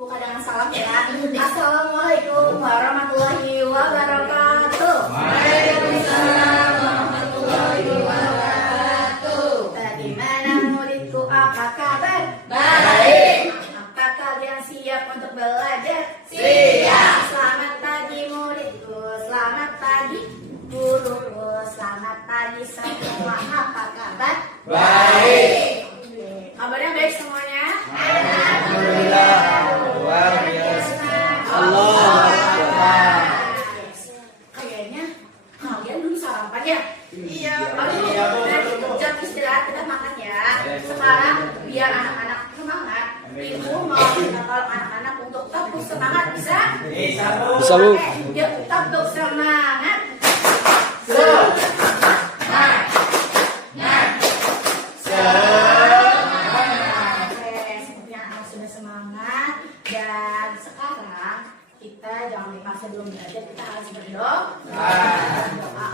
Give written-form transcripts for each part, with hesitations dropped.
Buka dengan salam ya. Assalamualaikum warahmatullahi wabarakatuh. Waalaikumsalam warahmatullahi wabarakatuh. Bagaimana muridku, apa kabar? Baik. Apa kalian siap untuk belajar? Siap. Selamat pagi muridku, selamat pagi guruku, selamat pagi semua. Apa kabar? Baik. Kabarnya baik semuanya? Alhamdulillah. Luar biasa. Allah Akbar. Kayaknya kalian belum sarapan ya? Iya. Iya, jam istirahat kita makan ya. Sekarang biar anak-anak semangat, Ibu mau minta tolong anak-anak untuk tetap semangat, bisa? Bisa, Bu. Bisa, Bu. Yuk tetap semangat. Sepertinya anak sudah semangat dan sekarang kita jangan lupa sebelum belajar kita harus berdoa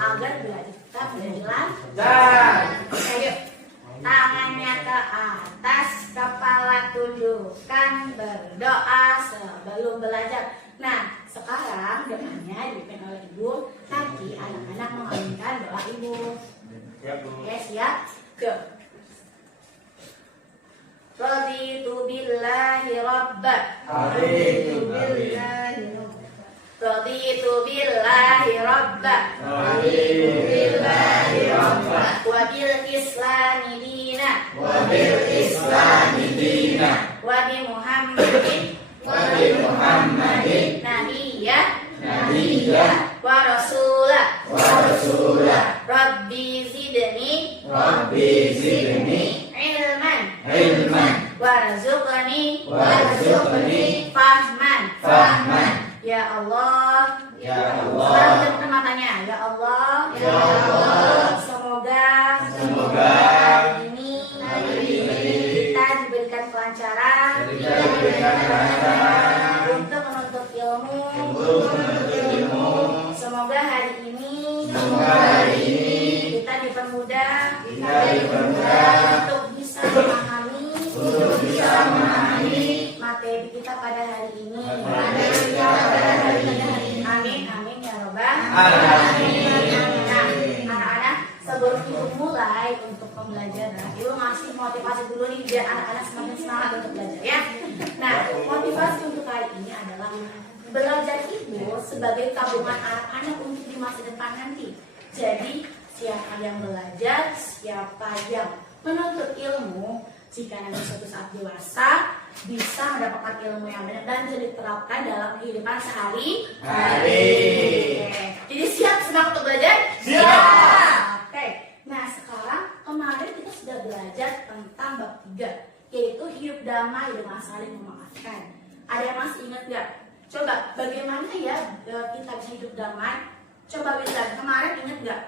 agar belajar kita berjalan. Ayo, tangannya ke atas, kepala tundukkan, berdoa sebelum belajar. Nah, sekarang doanya dipimpin oleh Ibu. Nanti anak-anak mengaminkan doa Ibu. Siap, Bu. Oke, siap? Go. Raditu billahi rabba. Raditu Raditu billahi rabba. Raditu billahi rabba. Wa bil islami dina. Wa bil islami dina. Wa bi Muhammadin. Wa bi Muhammadin. Nabiyya. Nabiyya. Wa rasulah. Wa rasulah. Rabbi zidni. Rabbi zidni Ilman. ilman. Warzuqni. Warzuqni Fahman. fahman. Ya Allah. Ya Sekarang Allah. kita matanya. Ya Allah. Ya Allah. Semoga Semoga hari ini ini kita diberikan kelancaran kita diberikan kelancaran untuk menuntut ilmu. untuk menuntut ilmu. Semoga hari ini Semoga hari ini kita dipermudah untuk bisa memahami materi kita pada hari ini. Amin, amin ya Rabbal Alamin. Nah, anak-anak, sebelum Ibu mulai untuk pembelajaran, Ibu ngasih motivasi dulu nih biar anak-anak semakin semangat untuk belajar ya. Nah, motivasi untuk hari ini adalah belajar Ibu sebagai tabungan anak-anak untuk di masa depan nanti. Jadi, siapa yang belajar, siapa yang menuntut ilmu, jika nanti suatu saat dewasa bisa mendapatkan ilmu yang banyak dan bisa diterapkan dalam kehidupan sehari-hari. Oke. Jadi siap semangat untuk belajar? Siap. Oke. Nah, sekarang kemarin kita sudah belajar tentang bab 3, yaitu hidup damai dengan saling memaafkan. Ada yang masih ingat nggak? Coba bagaimana ya kita bisa hidup damai? Coba bisa kemarin ingat nggak?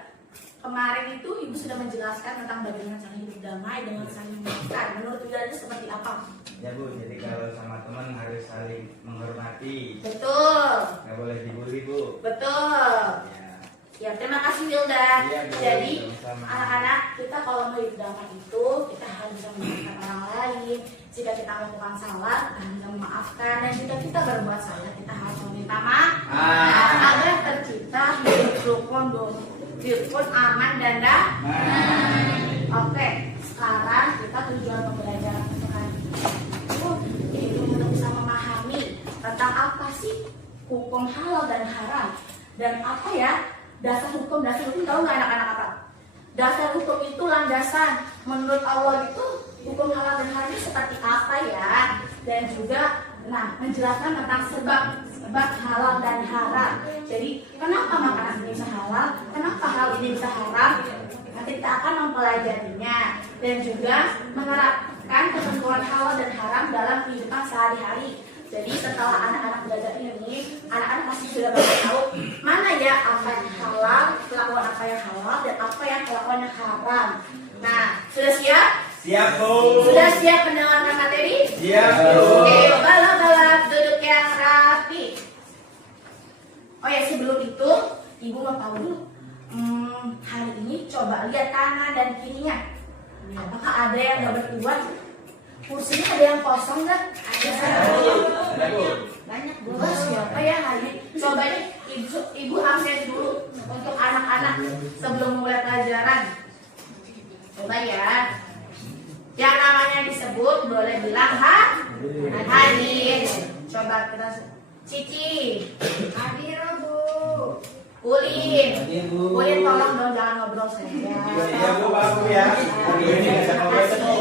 Kemarin itu Ibu sudah menjelaskan tentang bagaimana cara hidup damai dengan saling memaafkan. Menurut Ibu itu seperti apa? Ya, Bu, jadi kalau sama teman harus saling menghormati. Betul, Nggak boleh dibully, Bu. betul. Ya. Ya, terima kasih Wilda. Iya, Bu. Jadi, Sama-sama. anak-anak kita kalau mau hidup damai itu kita harus bisa menyenangkan orang lain. Jika kita melakukan salah, kita harus bisa memaafkan. Dan jika kita berbuat salah, kita harus meminta maaf. Agar tercipta hidup rukun, aman dan damai. Oke, sekarang kita tujuan pembelajaran untuk hari ini yaitu untuk bisa memahami tentang apa sih hukum halal dan haram dan apa ya dasar hukum tahu nggak anak-anak apa? Dasar hukum itu landasan menurut Allah itu hukum halal dan haram itu seperti apa ya, dan juga menjelaskan tentang sebab halal dan haram. Jadi kenapa makanan ini bisa halal, kenapa hal ini bisa haram, nanti kita akan mempelajarinya dan juga menerapkan ketentuan halal dan haram dalam kehidupan sehari-hari. Jadi setelah anak-anak belajar ini, anak-anak pasti sudah tahu mana ya apa yang halal, kelakuan apa yang halal, dan apa yang kelakuan yang haram. Nah, sudah siap? Siap, Bu. Sudah siap mendengarkan materi? Siap, Bu. Oke, balap-balap duduk yang rapi. Oh ya, sebelum itu, Ibu mau tahu dulu. Hari ini coba lihat kanan dan kirinya. Apakah ada yang gak bertujuan? kursinya ada yang kosong nggak? Ada. Banyak Bu. Wah, siapa ya hari ini? Coba nih ibu absen dulu untuk anak-anak sebelum mulai pelajaran. Coba ya. Yang namanya disebut boleh bilang hadir. Coba kita Cici. Hadir Bu. Ulin. Hadir, Bu. Ulin tolong dong jangan ngobrol saja. Iya Bu, maaf Bu ya. Hari ini nggak bisa ngobrol Bu.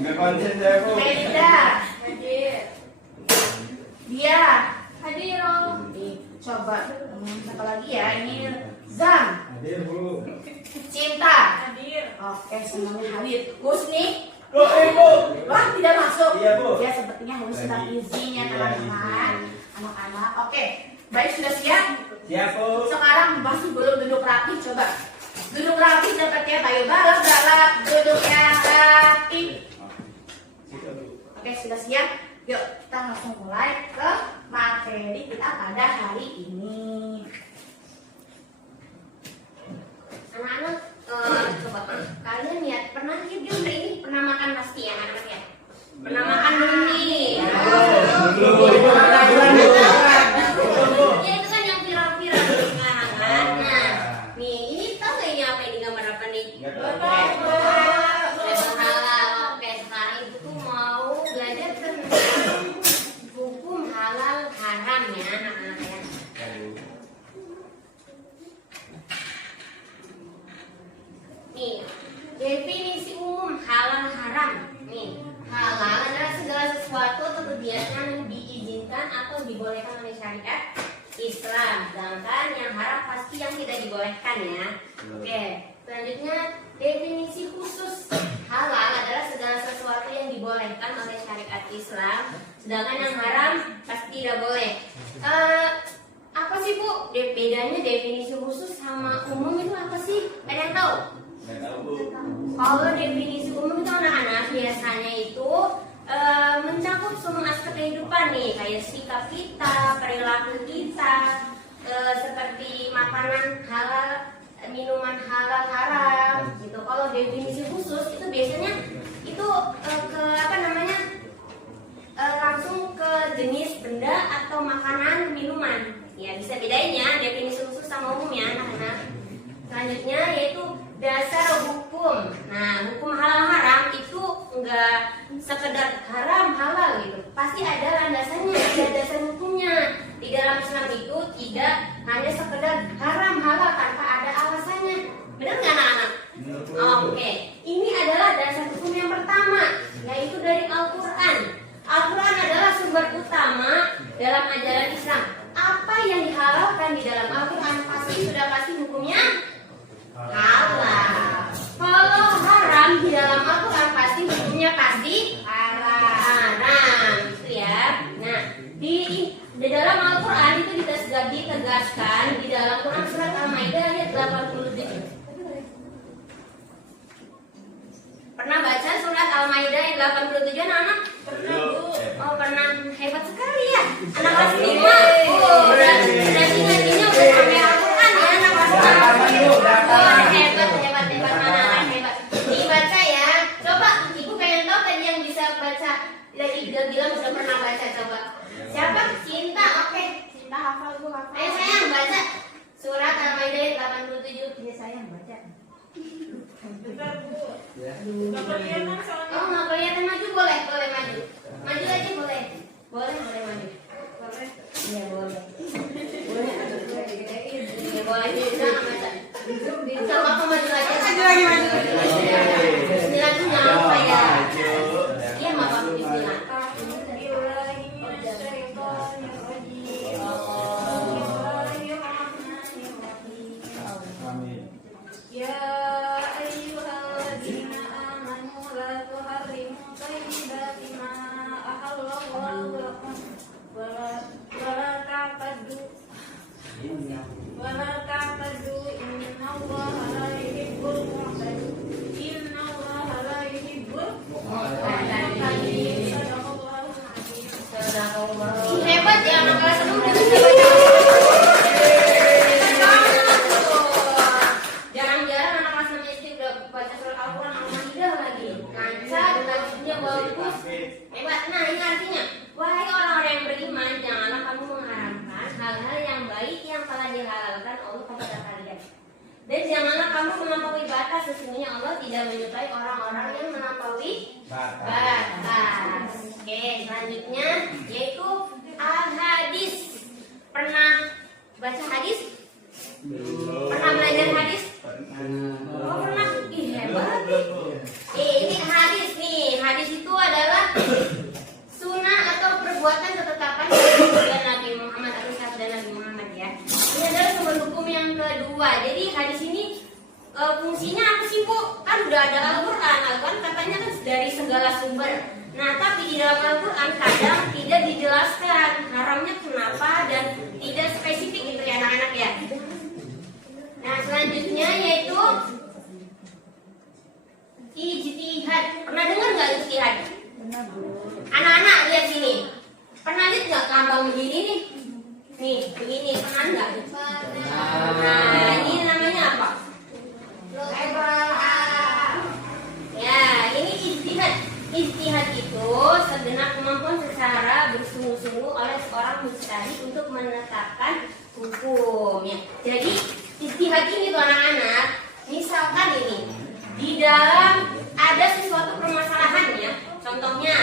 Nggak konsen saya Bu. Melinda. Hadir. Dia. Hadir. Coba satu lagi ya. Ini Zam. Hadir Bu. Cinta. Hadir. Oke, semuanya hadir. Husni. Oh, Bu. Wah, tidak masuk. Iya, Bu. Ya, sepertinya harus sudah izin ya, Iya, teman-teman. izin. Anak-anak. Oke, baik sudah siap? Siap Bu. Sekarang masih belum duduk rapi, coba. Duduk rapi dapatnya Bayu balap. Duduk yang rapi. Oke, sudah siap? Yuk, kita langsung mulai ke materi kita pada hari ini. Anak-anak, coba kalian lihat pernah hidup ini pernah makan pasti ya anak-anak ya? Pernah makan belum nih? Ya itu kan yang viral-viral sekarang kan. Nah, nih ini tahu nggak ini apa ini gambar apa nih? Nggak tahu. Label halal. Oke, sekarang ibu tuh mau belajar tentang hukum halal haram ya anak-anak ya. Nih, definisi umum halal haram. Nih, halal adalah segala sesuatu atau kegiatan yang diizinkan atau dibolehkan oleh syariat Islam. Sedangkan yang haram pasti yang tidak dibolehkan ya. Oke, selanjutnya definisi khusus halal adalah segala sesuatu yang dibolehkan oleh syariat Islam. Sedangkan yang haram pasti tidak boleh. Apa sih Bu? Bedanya definisi khusus sama umum itu apa sih? Ada yang tahu? Nggak tahu Bu. Kalau definisi umum itu anak-anak biasanya itu mencakup semua aspek kehidupan nih, kayak sikap kita, perilaku kita, seperti makanan halal, minuman halal haram gitu. Kalau definisi khusus itu biasanya itu ke apa namanya langsung ke jenis benda atau makanan minuman. Ya bisa bedain ya definisi khusus sama umum ya anak-anak. Selanjutnya yaitu dasar hukum. Nah, hukum halal haram itu enggak sekedar haram halal gitu. Pasti ada landasannya, ada dasar hukumnya. Di dalam Islam itu tidak hanya sekedar haram halal tanpa ada alasannya. Benar nggak anak-anak? Oke, ini adalah dasar hukum yang pertama, yaitu dari Al-Quran. Al-Quran adalah sumber utama dalam ajaran Islam. Apa yang dihalalkan di dalam Al-Quran pasti hukumnya halal. Kalau haram di dalam Al-Quran pasti hukumnya haram, gitu ya. Nah, di dalam Al-Quran itu ditegaskan di dalam Quran surat Al-Maidah ayat 87. Pernah baca surat Al-Maidah ayat 87 anak-anak? Pernah Bu. Oh pernah, hebat sekali ya. Anak kelas 5. Oh, berarti ngajinya udah sampai Al-Quran ya anak kelas 5. Oh, hebat anak-anak hebat. Dibaca ya. Coba ibu pengen tahu tadi yang bisa baca. Dari bilang sudah pernah baca coba. Siapa? Cinta. Oke. Cinta hafal Bu, hafal. Ayo sayang baca surat Al-Maidah ayat 87. Ya, sayang baca. Oh nggak kelihatan, maju boleh maju. Maju aja boleh maju. Iya boleh. Iya boleh. Jangan baca. Sama aku maju aja. Maju lagi. Bismillahnya apa ya? Iya nggak apa Bismillah. Ya ayyuhalladzina amanu la tuharrimu thayyibati ma ahallallahu lakum wa la ta'taddu innallaha la yuhibbul mu'tadin. bagus, hebat. Nah, ini artinya, wahai orang-orang yang beriman, janganlah kamu mengharamkan hal-hal yang baik yang telah dihalalkan Allah kepada kalian. Dan janganlah kamu melampaui batas, sesungguhnya Allah tidak menyukai orang-orang yang melampaui batas. Oke, selanjutnya yaitu al-hadis. Pernah baca hadis? Pernah belajar hadis? Oh, pernah? Ih, hebat nih. Ini hadis nih. Hadis itu adalah sunnah atau perbuatan ketetapan dari Nabi Muhammad atau sabda Nabi Muhammad ya. Ini adalah sumber hukum yang kedua. Jadi hadis ini fungsinya apa sih Bu? Kan udah ada Al-Quran. Al-Quran katanya kan dari segala sumber. Nah, tapi di dalam Al-Quran kadang tidak dijelaskan haramnya kenapa dan tidak spesifik gitu ya anak-anak ya. Nah, selanjutnya yaitu ijtihad. Pernah dengar nggak ijtihad? Anak-anak lihat sini. Pernah lihat nggak lambang begini nih? Nih, begini. Pernah nggak? Nah, ini namanya apa? Ya, ini ijtihad. Ijtihad itu segenap kemampuan secara bersungguh-sungguh oleh seorang mujtahid untuk menetapkan hukum ya. Jadi ijtihad ini tuh anak-anak, misalkan ini di dalam ada sesuatu permasalahan ya, contohnya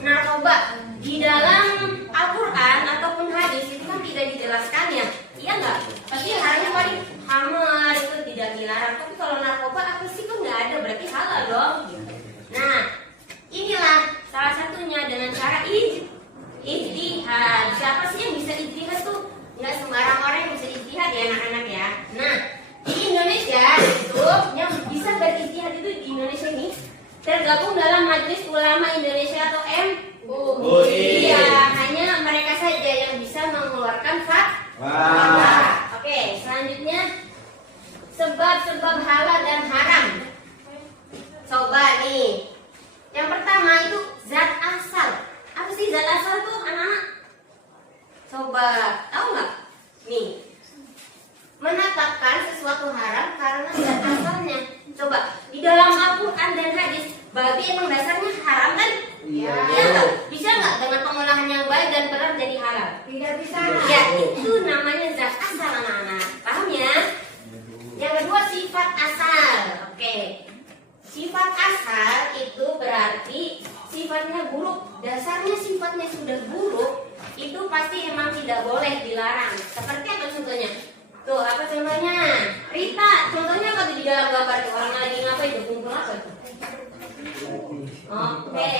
narkoba, di dalam Al-Quran ataupun hadis itu kan tidak dijelaskan ya, iya nggak? Pasti haramnya paling hamar itu tidak dilarang, tapi kalau narkoba apa sih kan nggak ada, berarti halal dong. Nah, inilah salah satunya dengan cara ijtihad. Siapa sih yang bisa ijtihad tuh? Nggak sembarang orang yang bisa ijtihad ya anak-anak ya. Nah, di Indonesia itu yang bisa berijtihad itu di Indonesia ini tergabung dalam Majelis Ulama Indonesia atau MUI. Iya, hanya mereka saja yang bisa mengeluarkan fatwa. Oke, selanjutnya sebab-sebab halal dan haram. Coba nih. Yang pertama itu zat asal. Apa sih zat asal tuh anak-anak? Coba tahu nggak? Nih, menetapkan sesuatu haram karena zat asalnya. Coba di dalam Al-Quran dan hadis, babi emang dasarnya haram kan? Iya. Iya. Bisa nggak dengan pengolahan yang baik dan benar jadi halal? Tidak bisa. Ya, itu namanya zat asal anak-anak. Paham ya? Yang kedua sifat asal. Oke. Sifat asal itu berarti sifatnya buruk. Dasarnya sifatnya sudah buruk, itu pasti emang tidak boleh dilarang. Seperti apa contohnya? Tuh, apa contohnya? Rita, contohnya apa di dalam gambar tuh? Orang lagi ngapain tuh? Kumpul apa tuh? Oke.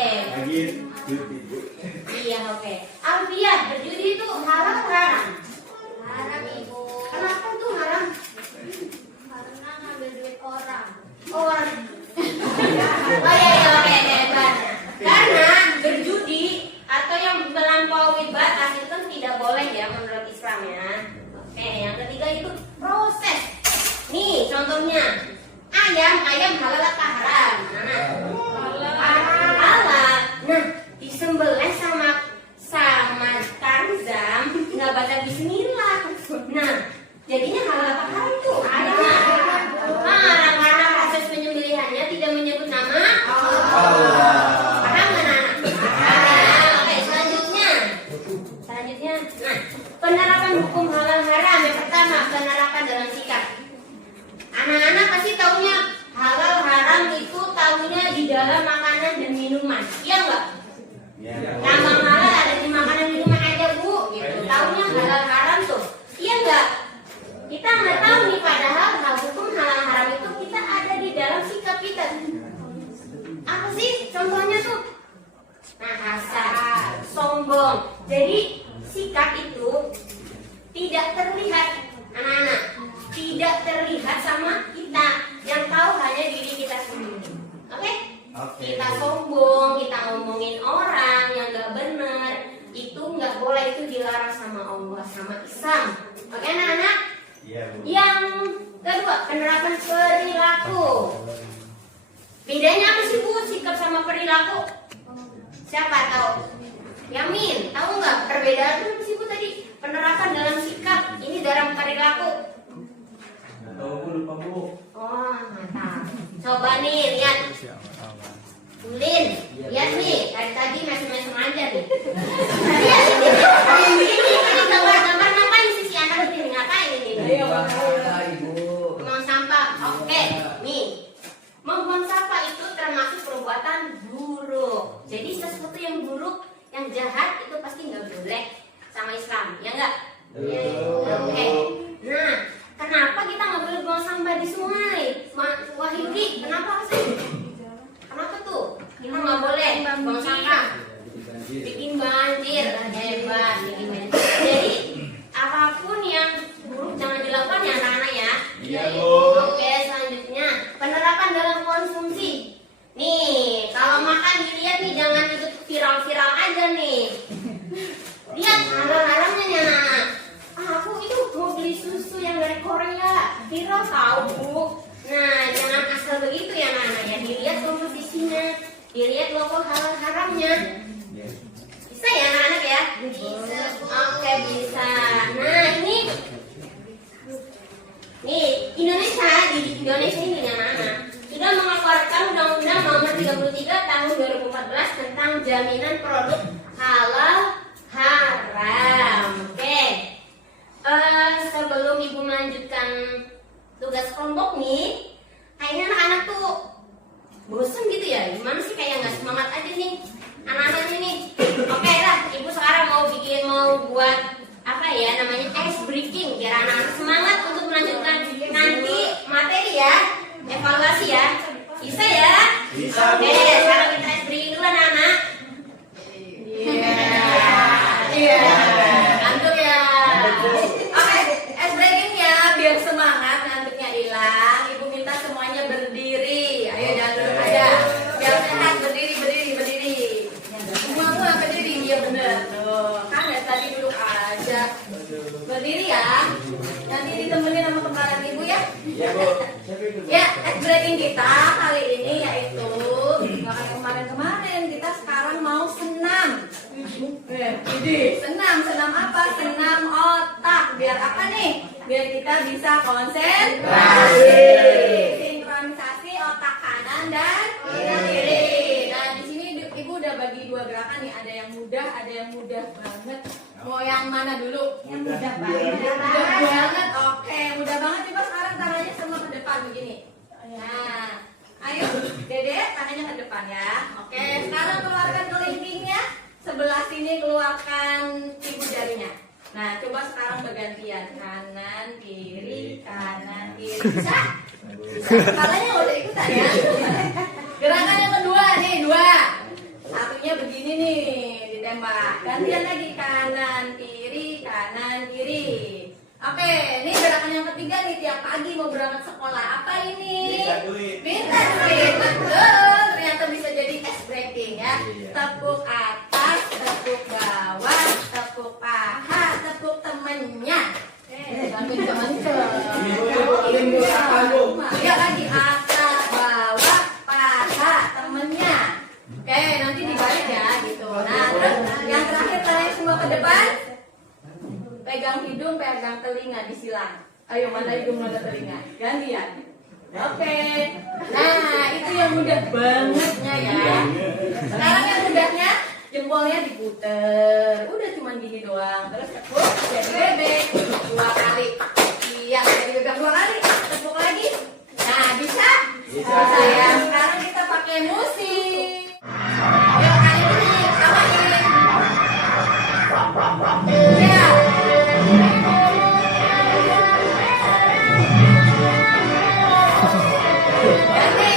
Iya, oke. Alfiah, berjudi itu halal haram? Haram Ibu. Kenapa tuh haram? Karena ngambil duit orang. Orang. Oh iya, oke, hebat. Karena berjudi atau yang melampaui batas itu kan tidak boleh ya menurut Islam ya. Oke, yang ketiga itu proses. Nih contohnya ayam halal apa haram? Halal. Nah, disembelih sama Tarzan nggak baca Bismillah. Nah, jadinya halal apa haram tuh? Haram karena proses penyembelihannya tidak menyebut nama Allah. Paham nggak anak? Oke, selanjutnya, nah, penerapan hukum halal haram yang pertama penerapan dalam sikap. Anak-anak pasti taunya halal haram itu taunya di dalam makanan dan minuman, iya nggak? Lambang halal ada di makanan minuman aja Bu, gitu. Taunya halal haram tuh, iya nggak? Kita nggak tahu nih padahal hukum halal haram itu kita ada di dalam sikap kita. Apa sih contohnya tuh? Nah, hasad, sombong. Jadi sikap itu tidak terlihat anak-anak, tidak terlihat sama kita. Yang tahu hanya diri kita sendiri. Oke? Kita sombong, kita ngomongin orang yang nggak benar, itu nggak boleh, itu dilarang sama Allah, sama Islam. Oke anak-anak? Iya, Bu. Yang kedua, penerapan perilaku. Bedanya apa sih Bu, sikap sama perilaku? Siapa tahu? Yamin, tahu nggak perbedaan apa sih Bu tadi? Penerapan dalam sikap, ini dalam perilaku. Tahu Bu, lupa Bu. Oh, nggak tahu. Coba nih lihat. Ulin, lihat nih, dari tadi mesem-mesem aja nih. Lihat ini gambar-gambar ngapain sih si anak ini, ngapain ini? Membuang sampah. Oke, nih. Membuang sampah itu termasuk perbuatan buruk. Jadi sesuatu yang buruk, yang jahat itu pasti nggak boleh sama Islam, ya nggak? Oke. Nah, kenapa kita nggak boleh buang sampah di sungai? Wahyudi, kenapa sih? Kenapa tuh? Kita nggak boleh buang sampah. Bikin banjir, hebat, bikin banjir. Jadi apapun yang buruk jangan dilakukan ya anak-anak ya. Iya, Bu. Oke, selanjutnya penerapan dalam konsumsi. Nih, kalau makan dilihat nih jangan ikut viral-viral aja nih. Lihat haram-haramnya nih anak. Aku itu mau beli susu yang dari Korea, viral tahu Bu. Nah, jangan asal begitu ya anak-anak ya. Dilihat komposisinya, dilihat logo halal-haramnya. Bisa ya anak-anak ya? Bisa. Oke, bisa. Nah, ini nih, di Indonesia ini anak-anak sudah mengeluarkan Undang-Undang Nomor 33 Tahun 2014 tentang jaminan produk halal haram. Oke. Sebelum Ibu melanjutkan tugas kelompok nih, kayaknya anak-anak tuh bosan gitu ya. Gimana sih, kayak nggak semangat aja nih anak-anak ini. Oke lah, Ibu sekarang mau buat apa ya namanya, ice breaking biar anak-anak semangat untuk melanjutkan nanti materi ya, evaluasi ya. Bisa ya? Bisa, Bu. Oke, sekarang kita ice breaking dulu anak-anak. Iya. Ngantuk ya. Oke, ice breaking ya biar semangat, ngantuknya hilang. Ibu minta semuanya berdiri. Ayo jangan duduk aja. Biar sehat, berdiri. Semua berdiri, iya bener. Tuh, kan dari tadi duduk aja. Berdiri ya. Nanti ditemenin sama kepala Ibu ya. Iya, Bu. Ya, ice breaking kita kali ini yaitu bukan kemarin-kemarin, kita sekarang mau senam. Senam apa? Senam otak. Biar apa nih? Biar kita bisa konsentrasi. Sinkronisasi otak kanan dan kiri. Nah, di sini Ibu udah bagi dua gerakan nih. Ada yang mudah banget. Mau yang mana dulu? Yang mudah banget. Mudah banget. Oke, mudah banget. Coba sekarang tangannya semua ke depan begini. Nah, ayo, Dede, tangannya ke depan ya. Oke, sekarang keluarkan kelingkingnya. Sebelah sini keluarkan ibu jarinya. Nah, coba sekarang bergantian. Kanan, kiri. Bisa? Kepalanya nggak usah ikutan ya. Gerakan yang kedua nih, dua. Satunya begini nih, ditembak. Gantian lagi, kanan, kiri. Oke, ini gerakan yang ketiga nih, tiap pagi mau berangkat sekolah. Apa ini? Minta duit. Betul, ternyata bisa jadi ice breaking ya. Tepuk atas, tepuk bawah, tepuk paha, tepuk temennya. Sambil kemenceng. Ya lagi, atas, bawah, paha, temennya. Oke, nanti dibalik ya gitu. Nah, terus yang terakhir kalian semua ke depan. Pegang hidung, pegang telinga, disilang. Ayo, mana hidung, mana telinga. Gantian. Oke. Nah, itu yang mudah bangetnya ya. Sekarang yang mudahnya, jempolnya diputer. Udah cuma gini doang. Terus tepuk, jadi bebek. 2 kali. Iya, jadi bebek 2 kali. Tepuk lagi. Nah, bisa? Bisa ya. Sekarang kita pakai musik. Yuk, kali ini samain. Ya. Ganti.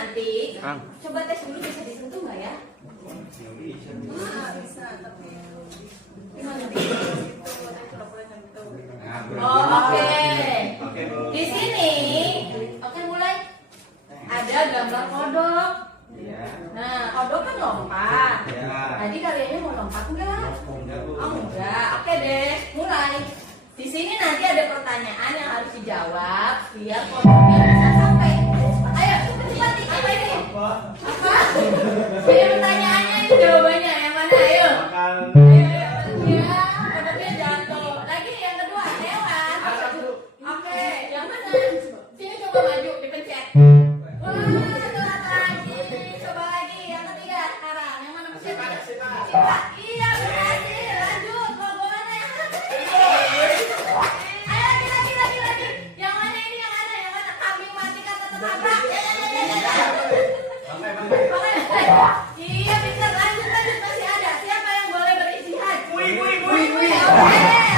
nanti Kang. coba tes dulu bisa disentuh nggak ya? Bisa, tapi Gimana? Nah, Oh, oke. Oke, Bu. Di sini, oke mulai. Ada gambar kodok. Iya. Nah, kodok kan lompat. Iya. Tadi kaliannya mau lompat enggak? Enggak, Bu. Oh enggak. Oke deh, mulai. Di sini nanti ada pertanyaan yang harus dijawab biar kodoknya bisa sampai. Ayo, cepat apa ini? Apa? Apa? Ini pertanyaannya itu jawabannya yang mana? Ayo. Makan. Ya, kodoknya jatuh. Lagi yang kedua, hewan. Oke, yang mana? Sini coba maju, dipencet. Wah, telat lagi. Coba lagi, yang ketiga sekarang. Yang mana pencet? Sifat. Iya, berhasil. Lanjut, logoannya. Ayo lagi. Yang mana ini? Yang mana? Kambing mati kata tertabrak. Iya, bisa lanjut masih ada. Siapa yang boleh beristihad? Oke,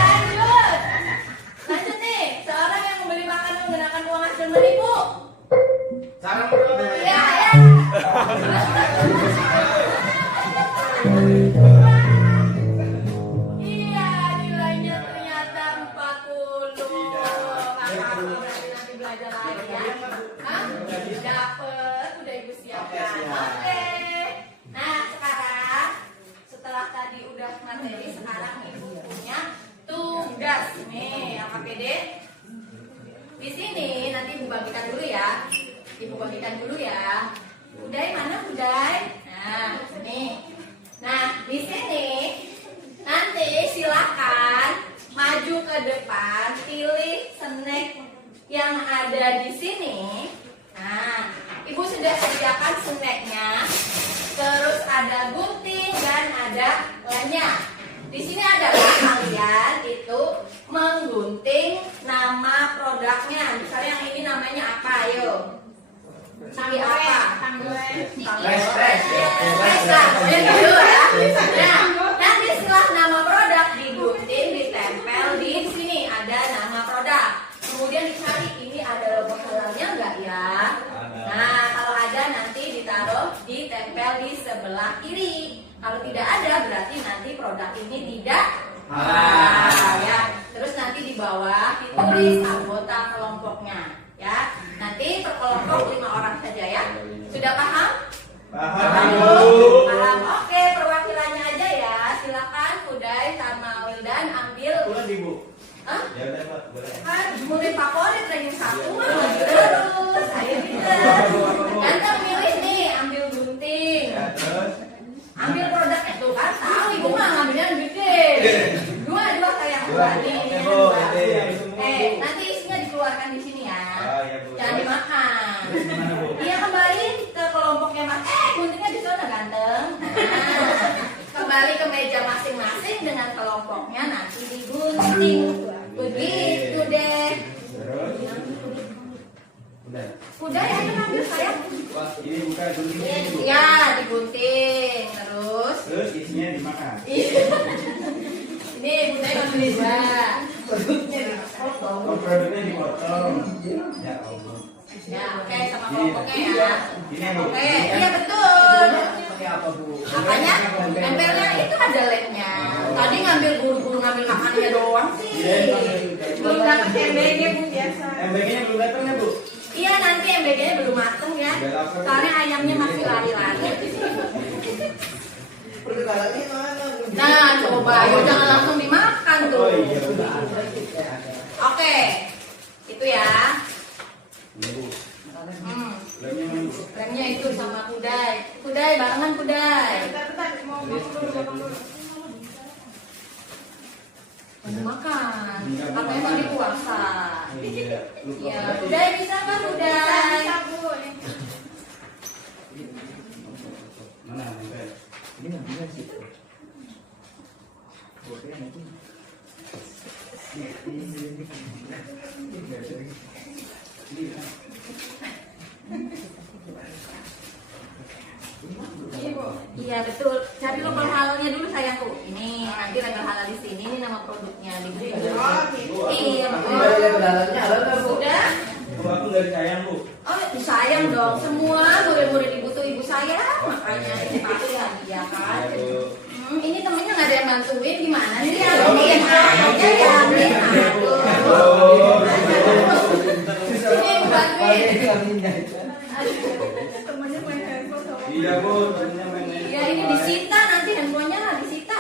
lanjut. Lanjut nih, seorang yang membeli makanan menggunakan uang hasil menipu. Sarang bro. Iya, ya. Iya, nilainya ternyata 40. Kakak berarti nanti belajar lagi ya. Hah? Dapet, udah ibu siapkan. Oke. Nah, sekarang setelah tadi udah materi, sekarang ibu punya tugas nih, yang APD. Di sini nanti ibu bagikan dulu ya. Ibu bagikan dulu ya. Udai mana Udai? Nah, nih. Nah, di sini nanti silakan maju ke depan, pilih snack yang ada di sini. Nah, ibu sudah sediakan snacknya. Terus ada gunting dan ada lemnya. Di sini adalah kalian itu menggunting nama produknya. Misalnya yang ini namanya apa? Ayo. Sawi apa? Nah, nanti setelah nama produk digunting, ditempel di sini ada nama produk. Kemudian dicari ini ada logo halalnya enggak ya? Nah, kalau ada nanti ditaruh, ditempel di sebelah kiri. Kalau tidak ada berarti nanti produk ini tidak halal ya. Terus nanti di bawah ditulis anggota kelompoknya ya. Nanti per kelompok 5 orang saja ya. Sudah paham? Paham. Paham. Oke, perwakilannya aja ya. Silakan Udai sama Wildan ambil. Pulang Ibu. Hah? Ya udah, Pak, boleh. Kan mulai favorit ranking 1 mah terus. Ayo kita. Ganteng milih nih, ambil gunting. Ya, terus. Ambil produknya tuh kan tahu ibu mah ngambilnya yang gede. Dua saya yang Dua. nih. Oke, Yang Bu. dua. Nanti yang itu, Bu. Nanti isinya dikeluarkan di sini ya. Oh, iya, Bu. Jangan dimakan. Terus gimana, Bu? Iya, kembali ke kelompoknya mas. Guntingnya di sana ganteng. Nah, kembali ke meja masing-masing dengan kelompoknya nanti digunting. Begitu deh. Terus. Udah. Udah ya, ambil sayang. Wah, ini bukan guntingnya ini, Bu. Ya, digunting. Terus Terus isinya dimakan. ini bunda ngambil dua. Oh, produknya dipotong. Ya Allah. Ya, oke, sama kelompoknya ya. Ini, Bu. Oke, iya betul. Pakai apa, Bu? Apanya? Tempelnya itu ada lemnya. Tadi ngambil guru-guru ngambil makannya doang sih. Belum dapat MBG Bu biasa. MBG-nya belum datang ya, Bu? Iya, nanti MBG-nya belum mateng ya. Soalnya ayamnya masih lari-lari. Perkenalannya mana, Bu? Nah, coba ayo jangan langsung dimakan tuh. Oh iya, udah. Oke. Itu ya. Ini, Bu. Lemnya mana, Bu? Lemnya itu sama Kudai. Kudai barengan Kudai. mau dulu. Mau makan. Katanya tadi puasa. Iya, lupa. Iya, Kudai bisa kan Kudai? Mana, Mbak? Ini nggak bisa sih. Oke, nanti. Iya betul. Cari logo halalnya dulu sayangku. Ini nanti logo halal di sini. Ini nama produknya di sini. Iya. Ini dari halalnya halal nggak, Bu? Sudah. Bu, aku dari sayang, Bu. Oh Oh, disayang dong. Semua murid-murid ibu tuh ibu sayang, makanya ini pasti hadiah kan. Ini temennya nggak ada yang bantuin, gimana nih? Ya, ambil aja ya, ambil. Ini bantuin. Temennya main handphone sama. Iya bu, temennya main. Ya ini disita nanti handphonenya lah disita.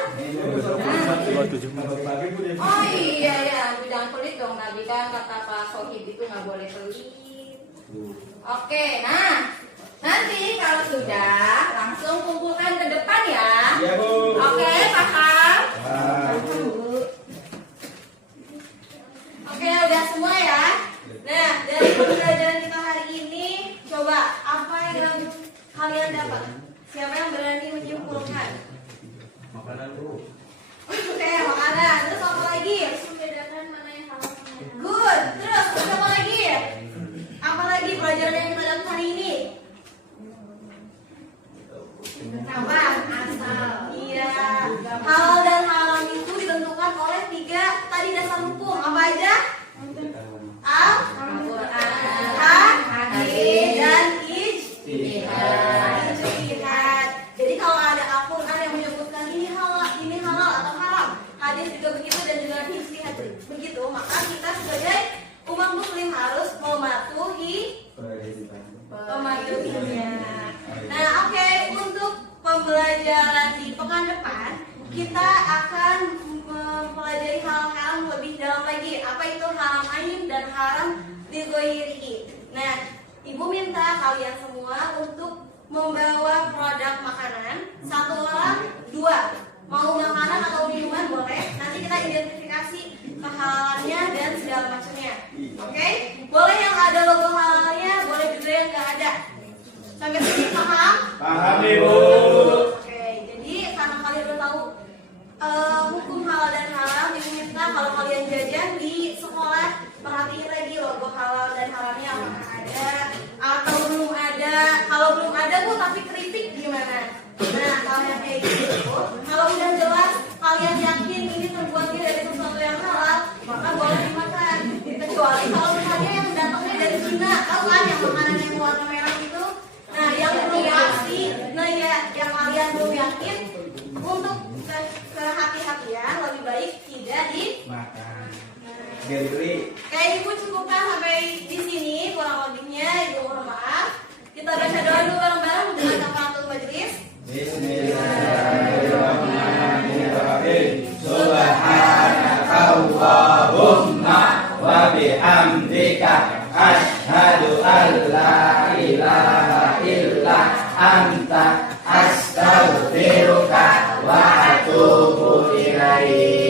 Oh iya ya, jangan pelit dong tadi kan kata Pak Sohib itu nggak boleh pelit. Oke, nah nanti kalau sudah langsung kumpulkan ke depan ya. Iya bu. Oke, paham? Oke, udah semua ya. Nah, dari pembelajaran kita hari ini, coba apa yang kalian dapat? Siapa yang berani menyimpulkan? Makanan bu. Oke, makanan. Terus apa lagi? Membedakan mana yang halal mana yang haram. Good. Terus apa lagi? Apa lagi pelajaran yang kita dapat hari ini? Apa? Asal. Iya. Halal dan haram itu ditentukan oleh 3 tadi dasar hukum. Apa aja? Al-Quran, hadis, dan ijtihad. Jadi kalau ada Al-Quran yang menyebutkan ini halal atau haram, hadis juga begitu dan juga ijtihad begitu, maka kita sebagai umat muslim harus mematuhinya. Nah, oke, untuk pembelajaran di pekan depan kita akan mempelajari hal haram lebih dalam lagi. Apa itu haram ain dan haram lighairihi. Nah, ibu minta kalian semua untuk membawa produk makanan, 1 orang 2. Mau makanan atau minuman boleh. Nanti kita identifikasi kehalalannya dan segala macamnya. Oke? Boleh yang ada logo halalnya, boleh juga yang nggak ada. Sampai sini paham? Paham ibu. Oke, jadi karena kalian udah tahu hukum halal dan haram, ibu minta kalau kalian jajan di sekolah perhatiin lagi logo halal dan haramnya apakah ada atau belum ada. Kalau belum ada bu tapi kritik gimana? Nah, kalau yang kayak gitu, kalau udah jelas kalian yakin ini terbuatnya dari sesuatu yang halal, maka boleh dimakan. Kecuali kalau misalnya yang datangnya dari Cina, tahu kan yang makanan yang warna merah itu. Nah, yang belum pasti, nah ya, yang kalian belum yakin, untuk kehati-hatian lebih baik tidak Makan. Gentry. Kayak ibu cukupkan sampai di sini kurang lebihnya, ibu mohon maaf. Kita baca doa dulu bareng-bareng dengan kafaratul majlis. Bismillahirrahmanirrahim. Subhanakallahumma wa bihamdika asyhadu an la ilaha illa anta astaghfiruka wa atubu ilaik.